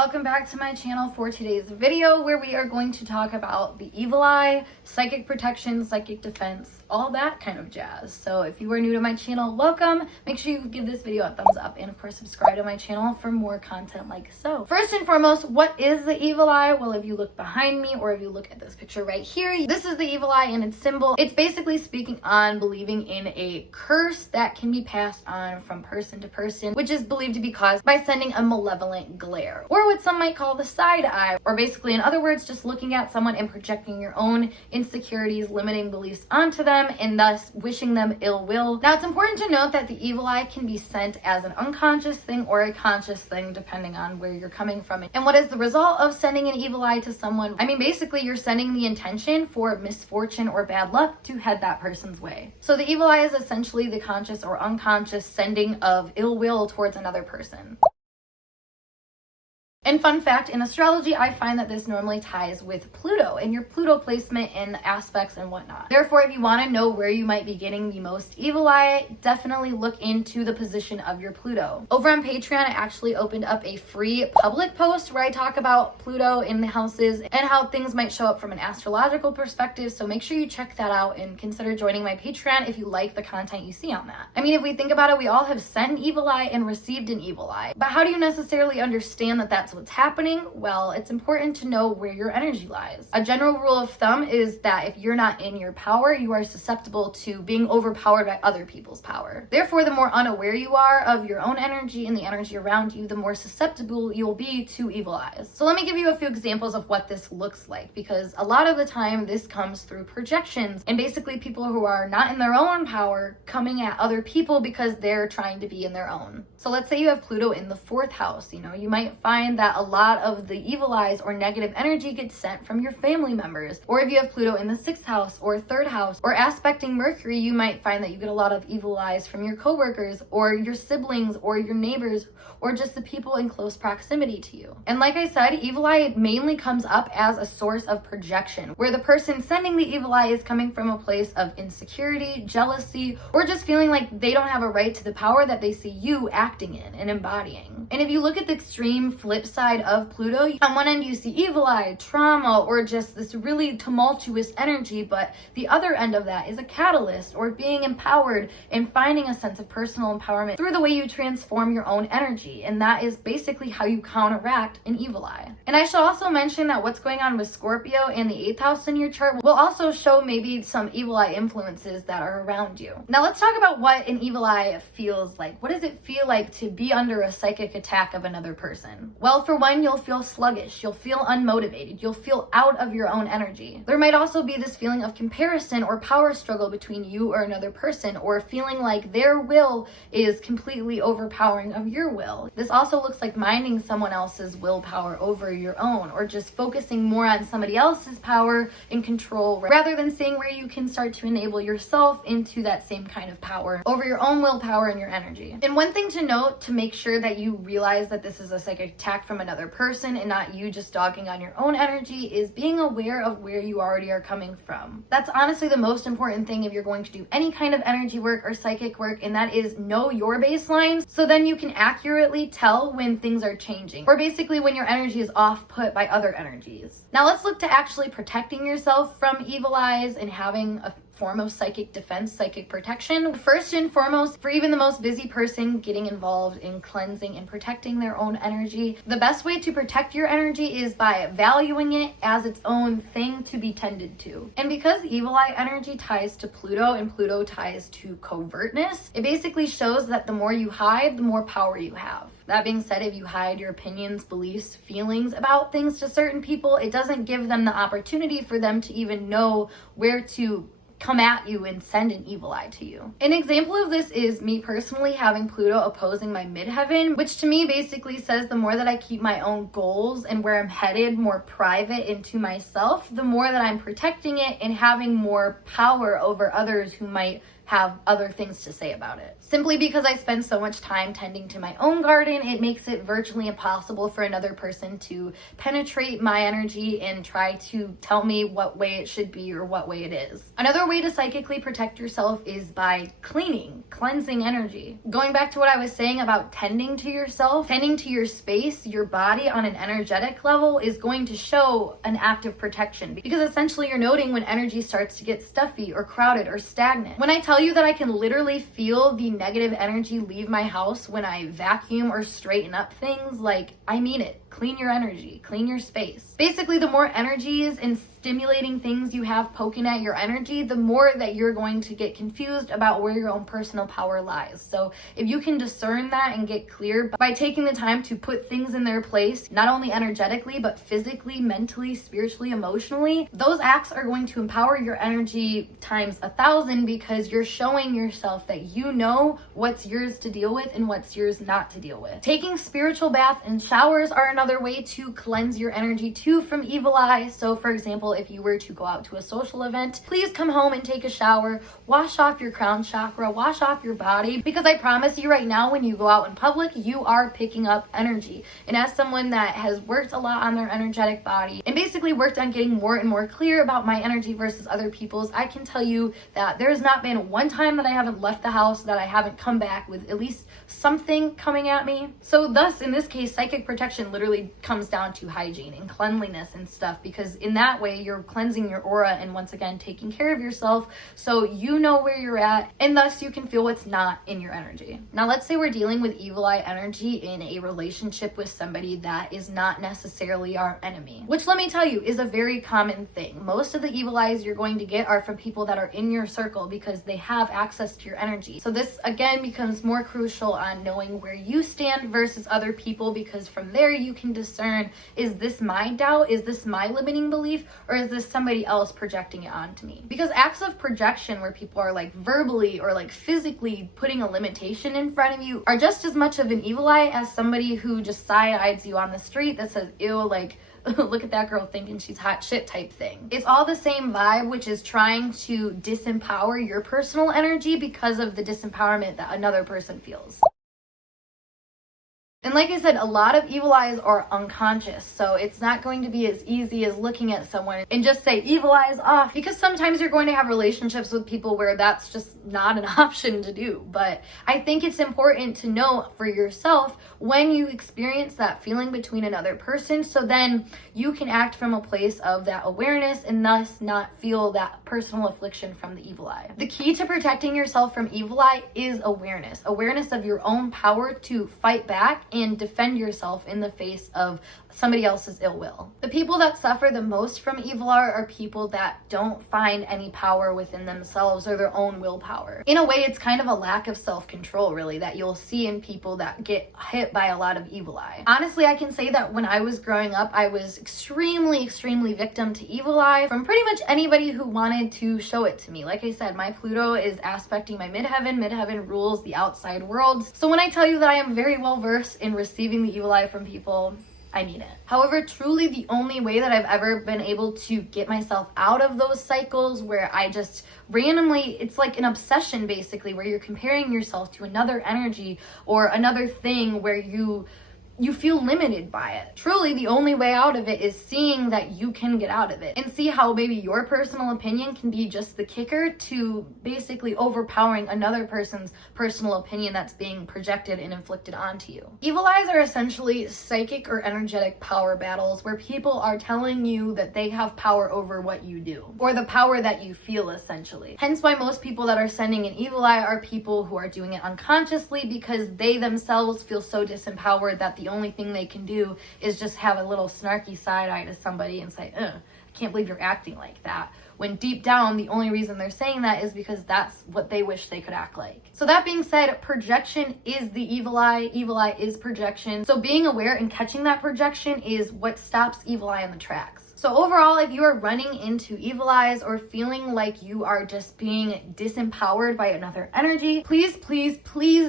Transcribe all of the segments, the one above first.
welcome back to my channel for today's video where we are going to talk about the evil eye, psychic protection, psychic defense, all that kind of jazz. So if you are new to my channel, welcome. Make sure you give this video a thumbs up and of course subscribe to my channel for more content like so. First and foremost, what is the evil eye? Well, if you look behind me or if you look at this picture right here, this is the evil eye and its symbol. It's basically speaking on believing in a curse that can be passed on from person to person, which is believed to be caused by sending a malevolent glare, or what some might call the side eye, or basically, in other words, just looking at someone and projecting your own insecurities, limiting beliefs onto them, and thus wishing them ill will. Now, it's important to note that the evil eye can be sent as an unconscious thing or a conscious thing, depending on where you're coming from. And what is the result of sending an evil eye to someone? I mean, basically, you're sending the intention for misfortune or bad luck to head that person's way. So the evil eye is essentially the conscious or unconscious sending of ill will towards another person. And fun fact, in astrology, I find that this normally ties with Pluto and your Pluto placement and aspects and whatnot. Therefore, if you want to know where you might be getting the most evil eye, definitely look into the position of your Pluto. Over on Patreon, I actually opened up a free public post where I talk about Pluto in the houses and how things might show up from an astrological perspective. So make sure you check that out and consider joining my Patreon if you like the content you see on that. I mean, if we think about it, we all have sent an evil eye and received an evil eye. But how do you necessarily understand that that's what's happening? Well, it's important to know where your energy lies. A general rule of thumb is that if you're not in your power, you are susceptible to being overpowered by other people's power. Therefore, the more unaware you are of your own energy and the energy around you, the more susceptible you'll be to evil eyes. So let me give you a few examples of what this looks like, because a lot of the time this comes through projections and basically people who are not in their own power coming at other people because they're trying to be in their own. So let's say you have Pluto in the 4th house. You might find that a lot of the evil eyes or negative energy gets sent from your family members. Or if you have Pluto in the 6th house or 3rd house or aspecting Mercury, you might find that you get a lot of evil eyes from your coworkers or your siblings or your neighbors or just the people in close proximity to you. And like I said, evil eye mainly comes up as a source of projection, where the person sending the evil eye is coming from a place of insecurity, jealousy, or just feeling like they don't have a right to the power that they see you acting in and embodying. And if you look at the extreme flip side of Pluto, on one end you see evil eye, trauma, or just this really tumultuous energy, but the other end of that is a catalyst or being empowered and finding a sense of personal empowerment through the way you transform your own energy. And that is basically how you counteract an evil eye. And I should also mention that what's going on with Scorpio and the 8th house in your chart will also show maybe some evil eye influences that are around you. Now let's talk about what an evil eye feels like. What does it feel like to be under a psychic attack of another person? Well, for one, you'll feel sluggish, you'll feel unmotivated, you'll feel out of your own energy. There might also be this feeling of comparison or power struggle between you or another person, or feeling like their will is completely overpowering of your will. This also looks like minding someone else's willpower over your own, or just focusing more on somebody else's power and control rather than seeing where you can start to enable yourself into that same kind of power over your own willpower and your energy. And one thing to note to make sure that you realize that this is a psychic attack from another person and not you just dogging on your own energy is being aware of where you already are coming from. That's honestly the most important thing if you're going to do any kind of energy work or psychic work, and that is know your baselines, so then you can accurately tell when things are changing, or basically when your energy is off put by other energies. Now let's look to actually protecting yourself from evil eyes and having a form of psychic defense, psychic protection. First and foremost, for even the most busy person getting involved in cleansing and protecting their own energy, the best way to protect your energy is by valuing it as its own thing to be tended to. And because evil eye energy ties to Pluto and Pluto ties to covertness, it basically shows that the more you hide, the more power you have. That being said, if you hide your opinions, beliefs, feelings about things to certain people, it doesn't give them the opportunity for them to even know where to come at you and send an evil eye to you. An example of this is me personally having Pluto opposing my midheaven, which to me basically says the more that I keep my own goals and where I'm headed more private into myself, the more that I'm protecting it and having more power over others who might have other things to say about it. Simply because I spend so much time tending to my own garden, it makes it virtually impossible for another person to penetrate my energy and try to tell me what way it should be or what way it is. Another way to psychically protect yourself is by cleansing energy. Going back to what I was saying about tending to yourself, tending to your space, your body on an energetic level is going to show an act of protection, because essentially you're noting when energy starts to get stuffy or crowded or stagnant. When I tell you that I can literally feel the negative energy leave my house when I vacuum or straighten up things, like, I mean it. Clean your energy, clean your space. Basically, the more energies and stimulating things you have poking at your energy, the more that you're going to get confused about where your own personal power lies. So if you can discern that and get clear by taking the time to put things in their place, not only energetically, but physically, mentally, spiritually, emotionally, those acts are going to empower your energy times 1,000, because you're showing yourself that you know what's yours to deal with and what's yours not to deal with. Taking spiritual baths and showers are another way to cleanse your energy too from evil eye. So for example, if you were to go out to a social event, please come home and take a shower, wash off your crown chakra, wash off your body, because I promise you right now, when you go out in public, you are picking up energy. And as someone that has worked a lot on their energetic body and basically worked on getting more and more clear about my energy versus other people's, I can tell you that there's not been one time that I haven't left the house that I haven't come back with at least something coming at me. So thus, in this case, psychic protection literally comes down to hygiene and cleanliness and stuff, because in that way you're cleansing your aura and once again taking care of yourself, so you know where you're at and thus you can feel what's not in your energy. Now let's say we're dealing with evil eye energy in a relationship with somebody that is not necessarily our enemy, which, let me tell you, is a very common thing. Most of the evil eyes you're going to get are from people that are in your circle because they have access to your energy. So this again becomes more crucial on knowing where you stand versus other people, because from there you can discern, is this my doubt, is this my limiting belief, or is this somebody else projecting it onto me? Because acts of projection where people are like verbally or like physically putting a limitation in front of you are just as much of an evil eye as somebody who just side-eyes you on the street that says, ew, like, look at that girl thinking she's hot shit type thing. It's all the same vibe, which is trying to disempower your personal energy because of the disempowerment that another person feels. And like I said, a lot of evil eyes are unconscious, so it's not going to be as easy as looking at someone and just say evil eyes off, because sometimes you're going to have relationships with people where that's just not an option to do. But I think it's important to know for yourself when you experience that feeling between another person, so then you can act from a place of that awareness and thus not feel that personal affliction from the evil eye. The key to protecting yourself from evil eye is awareness of your own power to fight back and defend yourself in the face of somebody else's ill will. The people that suffer the most from evil eye are people that don't find any power within themselves or their own willpower. In a way, it's kind of a lack of self-control, really, that you'll see in people that get hit by a lot of evil eye. Honestly, I can say that when I was growing up, I was extremely victim to evil eye from pretty much anybody who wanted to show it to me. Like I said, my Pluto is aspecting my midheaven. Midheaven rules the outside worlds. So when I tell you that I am very well versed in receiving the evil eye from people, I mean it. However, truly the only way that I've ever been able to get myself out of those cycles where I just randomly, it's like an obsession basically, where you're comparing yourself to another energy or another thing where you feel limited by it. Truly, the only way out of it is seeing that you can get out of it and see how maybe your personal opinion can be just the kicker to basically overpowering another person's personal opinion that's being projected and inflicted onto you. Evil eyes are essentially psychic or energetic power battles where people are telling you that they have power over what you do, or the power that you feel, essentially. Hence why most people that are sending an evil eye are people who are doing it unconsciously, because they themselves feel so disempowered that the only thing they can do is just have a little snarky side eye to somebody and say, I can't believe you're acting like that. When deep down, the only reason they're saying that is because that's what they wish they could act like. So that being said, projection is the evil eye. Evil eye is projection. So being aware and catching that projection is what stops evil eye in the tracks. So overall, if you are running into evil eyes or feeling like you are just being disempowered by another energy, please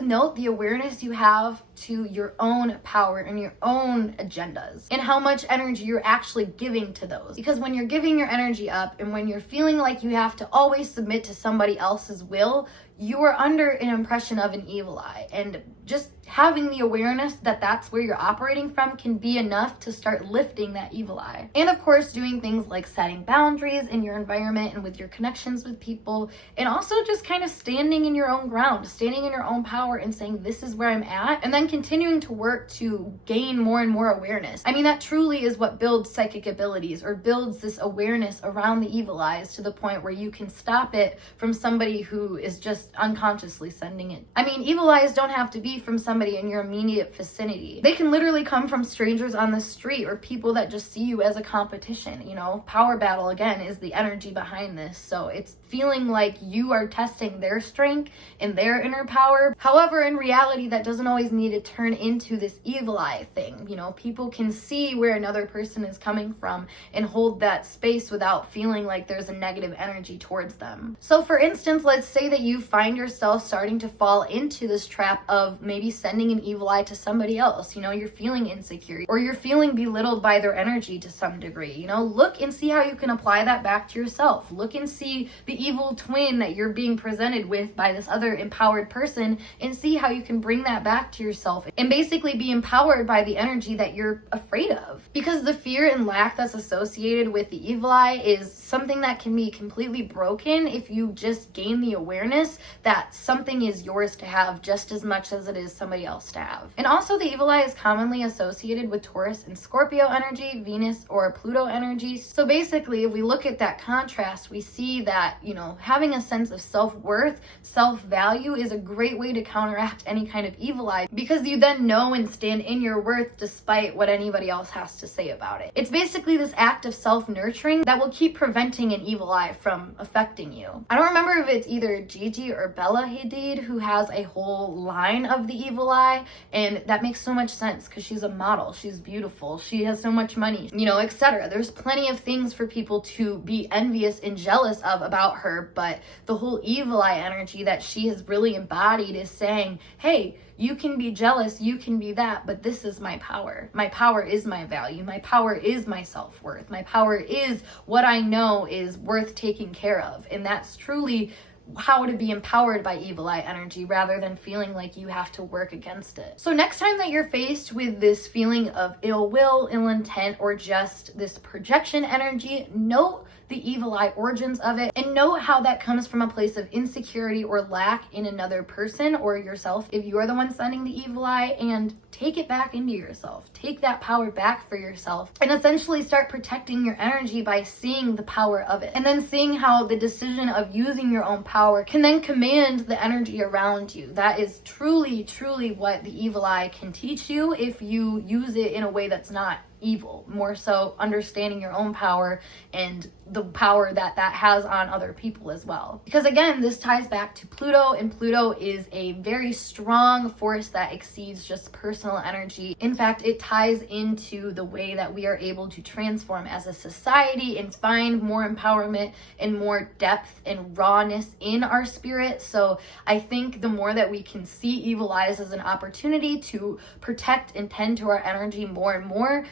note the awareness you have to your own power and your own agendas and how much energy you're actually giving to those. Because when you're giving your energy up and when you're feeling like you have to always submit to somebody else's will, you are under an impression of an evil eye. And just having the awareness that that's where you're operating from can be enough to start lifting that evil eye. And of course, doing things like setting boundaries in your environment and with your connections with people, and also just kind of standing in your own ground, standing in your own power and saying, this is where I'm at, and then continuing to work to gain more and more awareness. I mean, that truly is what builds psychic abilities, or builds this awareness around the evil eyes to the point where you can stop it from somebody who is just unconsciously sending it. I mean, evil eyes don't have to be from somebody in your immediate vicinity. They can literally come from strangers on the street, or people that just see you as a competition. You know, power battle again is the energy behind this. So it's feeling like you are testing their strength and their inner power. However, in reality, that doesn't always need to turn into this evil eye thing. You know, people can see where another person is coming from and hold that space without feeling like there's a negative energy towards them. So for instance, let's say that you find yourself starting to fall into this trap of maybe sending an evil eye to somebody else. You know, you're feeling insecure, or you're feeling belittled by their energy to some degree. You know, look and see how you can apply that back to yourself. Look and see the evil twin that you're being presented with by this other empowered person, and see how you can bring that back to yourself and basically be empowered by the energy that you're afraid of. Because the fear and lack that's associated with the evil eye is something that can be completely broken if you just gain the awareness that something is yours to have just as much as it is somebody else to have. And also, the evil eye is commonly associated with Taurus and Scorpio energy, Venus or Pluto energy. So basically, if we look at that contrast, we see that, you know, having a sense of self-worth, self-value is a great way to counteract any kind of evil eye, because you then know and stand in your worth despite what anybody else has to say about it. It's basically this act of self-nurturing that will keep preventing an evil eye from affecting you. I don't remember if it's either Gigi or Bella Hadid who has a whole line of the evil eye, and that makes so much sense because she's a model, she's beautiful, she has so much money, you know, etc. There's plenty of things for people to be envious and jealous of about her, but the whole evil eye energy that she has really embodied is saying, hey, you can be jealous, you can be that, but this is my power. My power is my value. My power is my self-worth. My power is what I know is worth taking care of. And that's truly how to be empowered by evil eye energy, rather than feeling like you have to work against it. So next time that you're faced with this feeling of ill will, ill intent, or just this projection energy, note the evil eye origins of it, and note how that comes from a place of insecurity or lack in another person or yourself if you are the one sending the evil eye, and take it back into yourself. Take that power back for yourself and essentially start protecting your energy by seeing the power of it, and then seeing how the decision of using your own power can then command the energy around you. That is truly, truly what the evil eye can teach you if you use it in a way that's not evil, more so understanding your own power and the power that that has on other people as well. Because again, this ties back to Pluto, and Pluto is a very strong force that exceeds just personal energy. In fact, it ties into the way that we are able to transform as a society and find more empowerment and more depth and rawness in our spirit. So I think the more that we can see evil eyes as an opportunity to protect and tend to our energy more and more,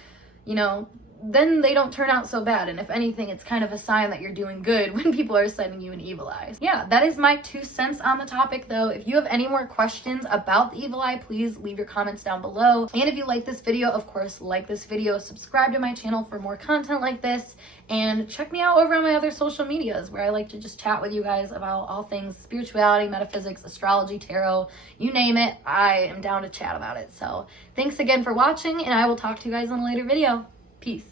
you know, then they don't turn out so bad. And if anything, it's kind of a sign that you're doing good when people are sending you an evil eye. Yeah, that is my 2 cents on the topic though. If you have any more questions about the evil eye, please leave your comments down below. And if you like this video, of course, like this video, subscribe to my channel for more content like this, and check me out over on my other social medias where I like to just chat with you guys about all things spirituality, metaphysics, astrology, tarot, you name it. I am down to chat about it. So thanks again for watching, and I will talk to you guys in a later video. Peace.